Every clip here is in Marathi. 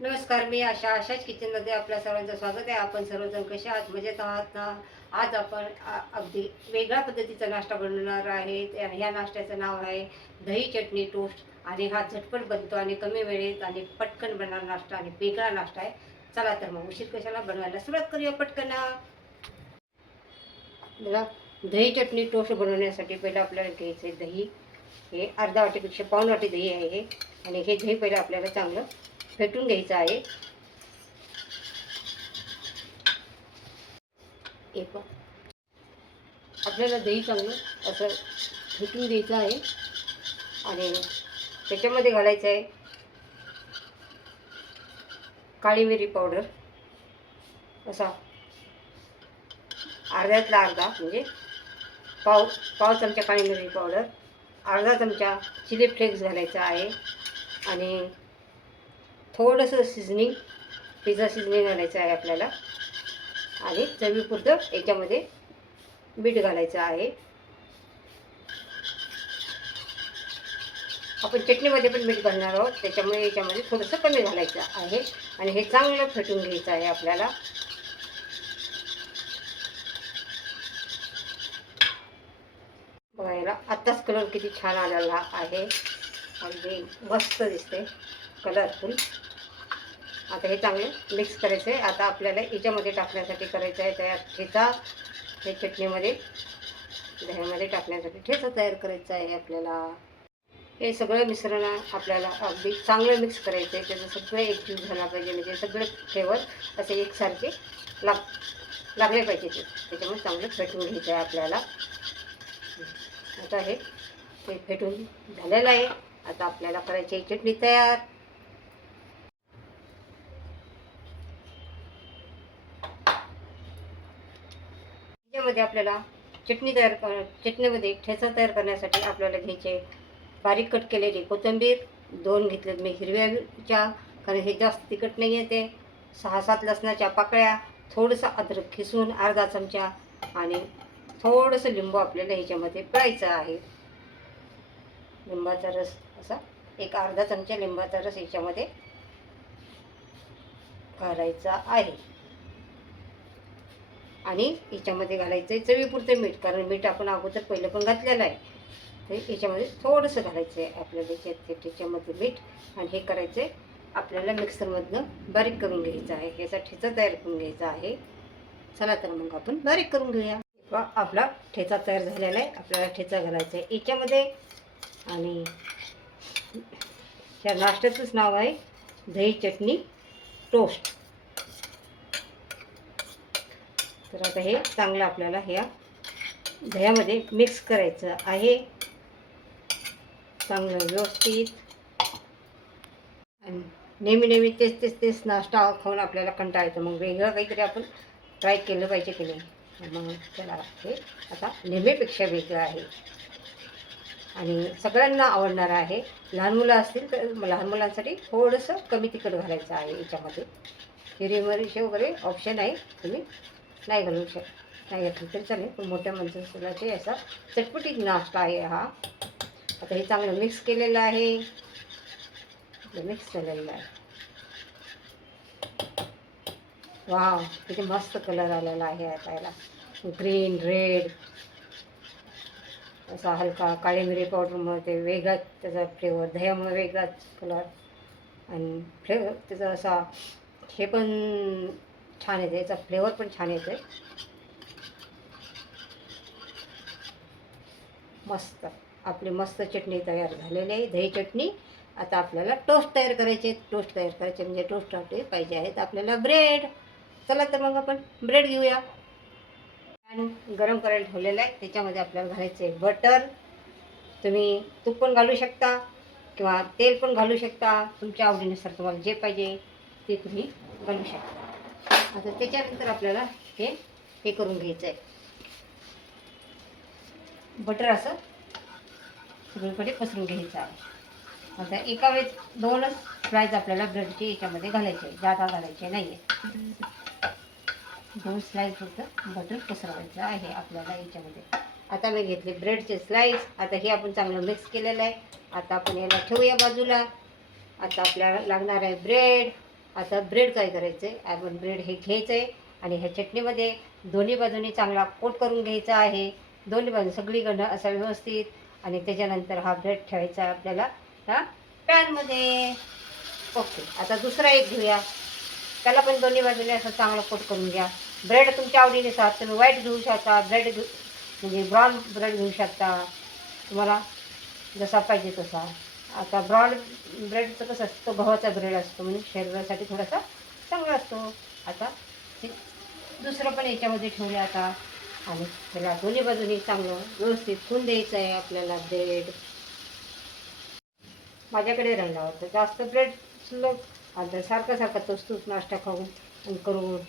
नमस्कार मी आशा आशाच किचनमध्ये आपल्या सर्वांचं स्वागत आहे. आपण सर्वजण कसे आहात? मजेत आहात ना? आज आपण अगदी वेगळ्या पद्धतीचा नाश्ता बनवणार आहे ह्या नाश्त्याचं नाव आहे दही चटणी टोस्ट आणि हा झटपट बनतो आणि कमी वेळेत आणि पटकन बनणार नाश्ता आणि वेगळा नाश्ता आहे. चला तर मग उशीर कशाला बनवायला सुरुवात करूया पटकन. बघा दही चटणी टोस्ट बनवण्यासाठी पहिलं आपल्याला घ्यायचं आहे दही. हे अर्धा वाटीपेक्षा पाऊण वाटी दही आहे हे. आणि हे दही पहिलं आपल्याला चांगलं फेटून घ्यायचं आहे. एक आपल्याला दही चांगलं असं फेटून घ्यायचं आहे. आणि त्याच्यामध्ये घालायचं आहे काळी मिरी पावडर. असा. अर्ध्यातला अर्धा म्हणजे पाव पाव चमचा काळी मिरी पावडर. अर्धा चमचा चिली फ्लेक्स घालायचा आहे. आणि थोडंसं सिझनिंग पिझ्झा सिझनिंग घालायचं आहे आपल्याला. आणि चवीपुरतं याच्यामध्ये मीठ घालायचं आहे. आपण चटणीमध्ये पण मीठ घालणार आहोत. त्याच्यामुळे याच्यामध्ये थोडंसं कमी घालायचं आहे. आणि हे चांगलं फेटून घ्यायचं आहे आपल्याला. बघायला आत्ताच कलर किती छान आलेला आहे. अगदी मस्त दिसते कलरफुल आता हे चांगले मिक्स करायचं. आहे आता आपल्याला याच्यामध्ये टाकण्यासाठी करायचं आहे त्या ठेचा हे चटणीमध्ये दह्यामध्ये टाकण्यासाठी ठेचा तयार करायचा आहे आपल्याला. हे सगळं मिश्रण आपल्याला अगदी चांगलं मिक्स करायचं आहे त्याचं सगळं एकजीव झाला पाहिजे. म्हणजे सगळे फ्लेवर असे एकसारखे लाग लागले पाहिजे ते. त्याच्यामुळे चांगलं फेटून घ्यायचं आहे आपल्याला. आता हे ते फेटून झालेलं आहे. आता आपल्याला करायची आहे चटणी तयार. त्याच्यामध्ये आपल्याला चटणी तयार कर चटणीमध्ये ठेचा तयार करण्यासाठी आपल्याला घ्यायचे बारीक कट केलेली कोथिंबीर दोन घेतले मी हिरव्याच्या कारण हे जास्त तिखट नाही येते. सहा सात लसणाच्या पाकळ्या थोडंसं अद्रक खिसून अर्धा चमचा आणि थोडंसं लिंबू आपल्याला ह्याच्यामध्ये पिळायचं आहे. लिंबाचा रस असा एक अर्धा चमचा लिंबाचा रस याच्यामध्ये घालायचा आहे. आणि याच्यामध्ये घालायचं आहे चवीपुरतं मीठ कारण मीठ आपण अगोदर पहिलं पण घातलेलं आहे. तर याच्यामध्ये थोडंसं घालायचं आहे आपल्याला याच्यात त्याच्यामध्ये मीठ आणि हे करायचं आहे आपल्याला मिक्सरमधनं बारीक करून घ्यायचं आहे. याचा ठेचा तयार करून घ्यायचा आहे. चला तर मग आपण बारीक करून घेऊया. वा आपला ठेचा तयार झालेला आहे. आपल्याला ठेचा घालायचा आहे. याच्यामध्ये आणि ह्या नाश्त्याचंच नाव आहे दही चटणी टोस्ट. तर आता हे चांगलं आपल्याला ह्या दह्यामध्ये मिक्स करायचं आहे. चांगलं व्यवस्थित. आणि नेहमी नेहमी तेच तेच तेच नाश्ता खाऊन आपल्याला कंटाळा येतो. मग वेगळं काहीतरी आपण ट्राय केलं पाहिजे की नाही? मग त्याला हे आता नेहमीपेक्षा वेगळं आहे. आणि सगळ्यांना आवडणारं आहे. लहान मुलं असतील तर लहान मुलांसाठी थोडंसं कमी तिखट घालायचं आहे याच्यामध्ये. हिरवी मिरची वगैरे ऑप्शन आहे. तुम्ही नाही घालू शक नाही घातलं तरी चालेल पण मोठ्या माणसासाठी असा चटपटीत नाश्ता आहे हा. आता हे चांगलं मिक्स केलेलं आहे. मिक्स झालेलं आहे. वाव किती मस्त कलर आलेला आहे आता याला ग्रीन रेड असा हलका काळी मिरी पावडरमुळे ते वेगळाच त्याचा फ्लेवर दह्यामुळे वेगळाच कलर आणि फ्लेवर त्याचा असा हे पण छान येते. याचा फ्लेवर पण छान येते. मस्त. आपली मस्त चटणी तयार झालेली आहे. दही चटणी. आता आपल्याला टोस्ट तयार करायचे टोस्ट तयार करायचे म्हणजे टोस्टसाठी पाहिजे आहेत आपल्याला ब्रेड चला तर मग आपण ब्रेड घेऊया. आणि गरम करायला ठेवलेलं आहे. त्याच्यामध्ये आपल्याला घालायचं आहे बटर तुम्ही तूप पण घालू शकता किंवा तेल पण घालू शकता. तुमच्या आवडीनुसार तुम्हाला जे पाहिजे ते तुम्ही घालू शकता. आता त्याच्यानंतर आपल्याला हे हे करून घ्यायचं आहे बटर असं सगळीकडे पसरून घ्यायचं आहे. आता एका वेळेस दोनच स्लाईज आपल्याला ब्रेडचे याच्यामध्ये घालायचे आहे जादा घालायचे नाही आहे दोन स्लाईस फक्त बटर पसरवायचं आहे आपल्याला याच्यामध्ये. आता मी घेतले ब्रेडचे स्लाईस आता हे आपण चांगलं मिक्स केलेलं आहे. आता आपण याला ठेवूया बाजूला. आता आपल्याला लागणार आहे ब्रेड आता ब्रेड काय करायचं आहे आपण ब्रेड हे घ्यायचं आहे आणि ह्या चटणीमध्ये दोन्ही बाजूनी चांगला कोट करून घ्यायचा आहे. दोन्ही बाजू सगळीकडनं असा व्यवस्थित आणि त्याच्यानंतर हा ब्रेड ठेवायचा आहे आपल्याला हा पॅनमध्ये. ओके आता दुसरा एक घेऊया. त्याला पण दोन्ही बाजूने असं चांगला कोट करून घ्या. ब्रेड तुमच्या आवडीनुसार तुम्ही व्हाईट घेऊ शकता ब्रेड घेऊ म्हणजे ब्राऊन ब्रेड घेऊ शकता. तुम्हाला जसा पाहिजे तसा. आता ब्रॉड ब्रेडचं कसं असतं तो गव्हाचा ब्रेड असतो म्हणजे शरीरासाठी थोडासा चांगला असतो. आता ते दुसरं पण याच्यामध्ये ठेवलं आता. आणि त्याला दोन्ही बाजूनी चांगलं व्यवस्थित खून द्यायचं आहे आपल्याला ब्रेड माझ्याकडे राहिला होता. जास्त ब्रेड शिल्लक आता सारखं सारखं तोच तोच नाश्ता खाऊन करून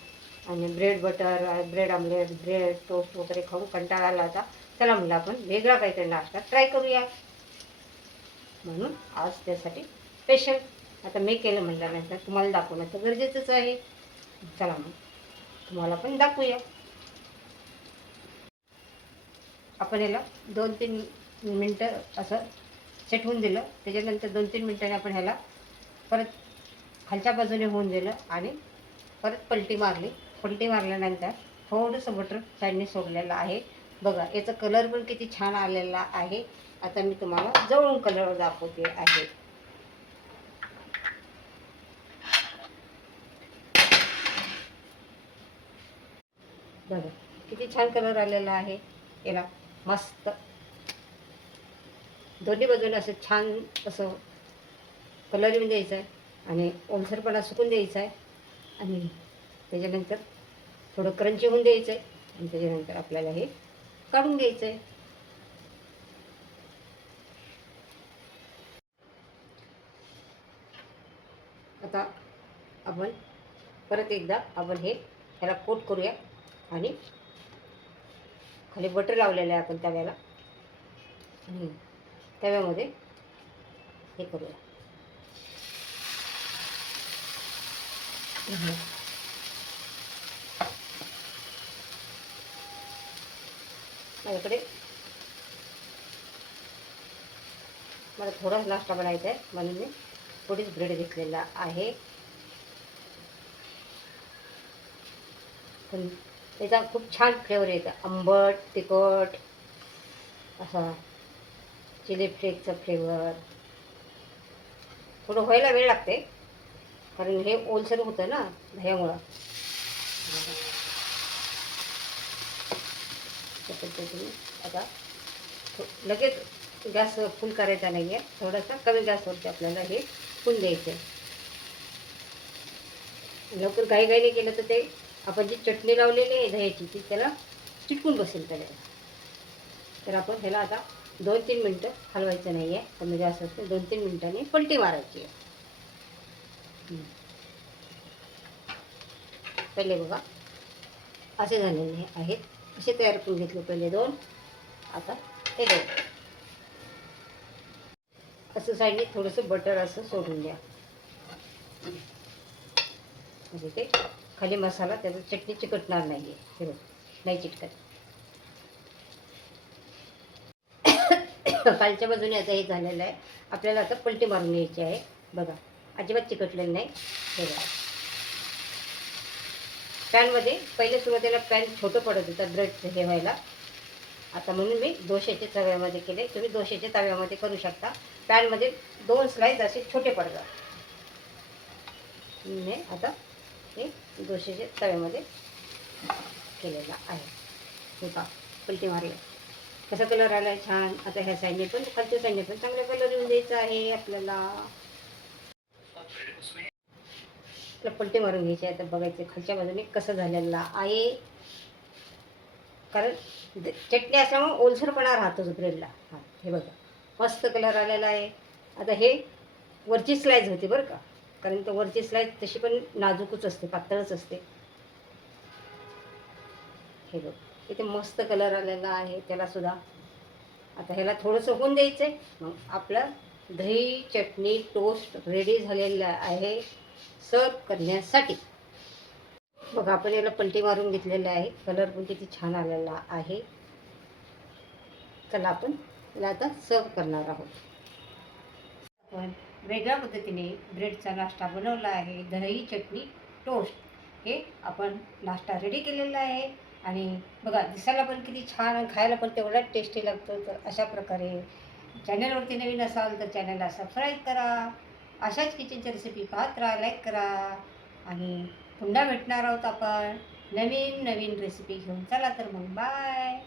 आणि bread butter bread omelette bread toast वगैरे खाऊन कंटाळा आला होता. चला म्हणलं आपण वेगळा काहीतरी नाश्ता ट्राय करूया. म्हणून आज त्यासाठी स्पेशल आता मी केलं म्हणल्यानंतर तुम्हाला दाखवणं तर गरजेचंच आहे. चला मग तुम्हाला पण दाखवूया. आपण याला दोन तीन मिनटं असं सेट होऊन दिलं. त्याच्यानंतर दोन तीन मिनटांनी आपण ह्याला परत खालच्या बाजूने होऊन दिलं आणि परत पलटी मारली. पलटी मारल्यानंतर थोडंसं बटर साईडने सोडलेलं आहे. बघा याचा कलर पण किती छान आलेला आहे. आता मी तुम्हाला जवळून कलर दाखवते आहे. बघा किती छान कलर आलेला आहे. याला मस्त. दोन्ही बाजूने असं छान असं कलर येऊन द्यायचा आहे आणि ओलसरपणा सुकून द्यायचा आहे. आणि त्याच्यानंतर थोडं क्रंची होऊन द्यायचं आहे. आणि त्याच्यानंतर आपल्याला हे काढून घ्यायचं आहे आता आपण परत एकदा आपण हे ह्याला कोट करूया आणि खाली बटर लावलेलं आहे आपण तव्याला. तव्यामध्ये हे करूया. हम्म. माझ्याकडे मला थोडाच नाश्ता बनायचा आहे. म्हणून मी थोडीच ब्रेड घेतलेला आहे. पण त्याचा खूप छान फ्लेवर येतं आंबट तिखट असा चिली फ्लेकचा फ्लेवर थोडं व्हायला वेळ लागते. कारण हे ओलसर होतं ना दह्यामुळं. त्या पद्धतीने आता लगेच गॅस फुल करायचा नाही आहे थोडासा कमी गॅसवरती आपल्याला हे फुल द्यायचं आहे लवकर घाई घाईने केलं तर ते आपण जी चटणी लावलेली आहे दह्याची ती त्याला चिटकून बसेल त्याला. तर आपण ह्याला आता दोन तीन मिनटं हलवायचं नाही आहे कमी गॅस असते दोन तीन मिनटांनी पलटी मारायची आहे. पहिले बघा असे झालेले आहेत. असे तयार करून घेतले पहिले दोन. आता हे दोन. असं साईडने थोडंसं बटर असं सोडून द्या. म्हणजे ते खाली मसाला त्याचा चटणी चिकटणार नाही आहे हे नाही चिटकत. खालच्या बाजूने आता हे झालेलं आहे. आपल्याला आता पलटी मारून घ्यायची आहे. बघा अजिबात चिकटलेलं नाही. हे बघा. पॅनमध्ये पहिले सुरुवातीला पॅन छोटं पडत होतं ब्रेडचं हे व्हायला आता म्हणून मी दोशेचे तव्यामध्ये केले. तुम्ही दोशेच्या तव्यामध्ये करू शकता. पॅनमध्ये दोन स्लाईस असे छोटे पडतात. मी आता हे दोशेच्या तव्यामध्ये केलेला आहे. हे पा पलटी मारले. कसा कलर आला आहे छान. आता ह्या साईडने पण खालच्या साईडने पण चांगला कलर येऊन द्यायचा आहे आपल्याला. आपलं पलटे मारून घ्यायचे आहे. बघायचे बघायचं खालच्या बाजूने कसं झालेलं आहे. कारण द- चटणी असल्यामुळे ओलसरपणा राहतोच ब्रेडला. हां हे बघा. मस्त कलर आलेला आहे. आता हे वरची स्लाईज होती बरं का. कारण तर वरची स्लाईज तशी पण नाजूकच असते पातळच असते. हे बघ इथे मस्त कलर आलेला आहे. त्याला सुद्धा आता ह्याला थोडंसं होऊन द्यायचं आहे मग आपलं दही चटणी टोस्ट रेडी झालेलं आहे. सर्व करण्यासाठी. बघा आपण याला पलटी मारून घेतलेलं आहे. कलर पण किती छान आलेला आहे. चला आपण याला आता सर्व करणार आहोत. आपण वेगळ्या पद्धतीने ब्रेडचा नाश्ता बनवला आहे. दही चटणी टोस्ट हे आपण नाश्ता रेडी केलेला आहे. आणि बघा दिसायला पण किती छान आणि खायला पण तेवढाच टेस्टी लागतो. तर अशा प्रकारे चॅनलवरती नवीन असाल तर चॅनलला सबस्क्राईब करा. अशाच किचनच्या रेसिपी पाहत राहा लाईक करा आणि पुन्हा भेटणार आहोत आपण नवीन नवीन रेसिपी घेऊन. चला तर मग बाय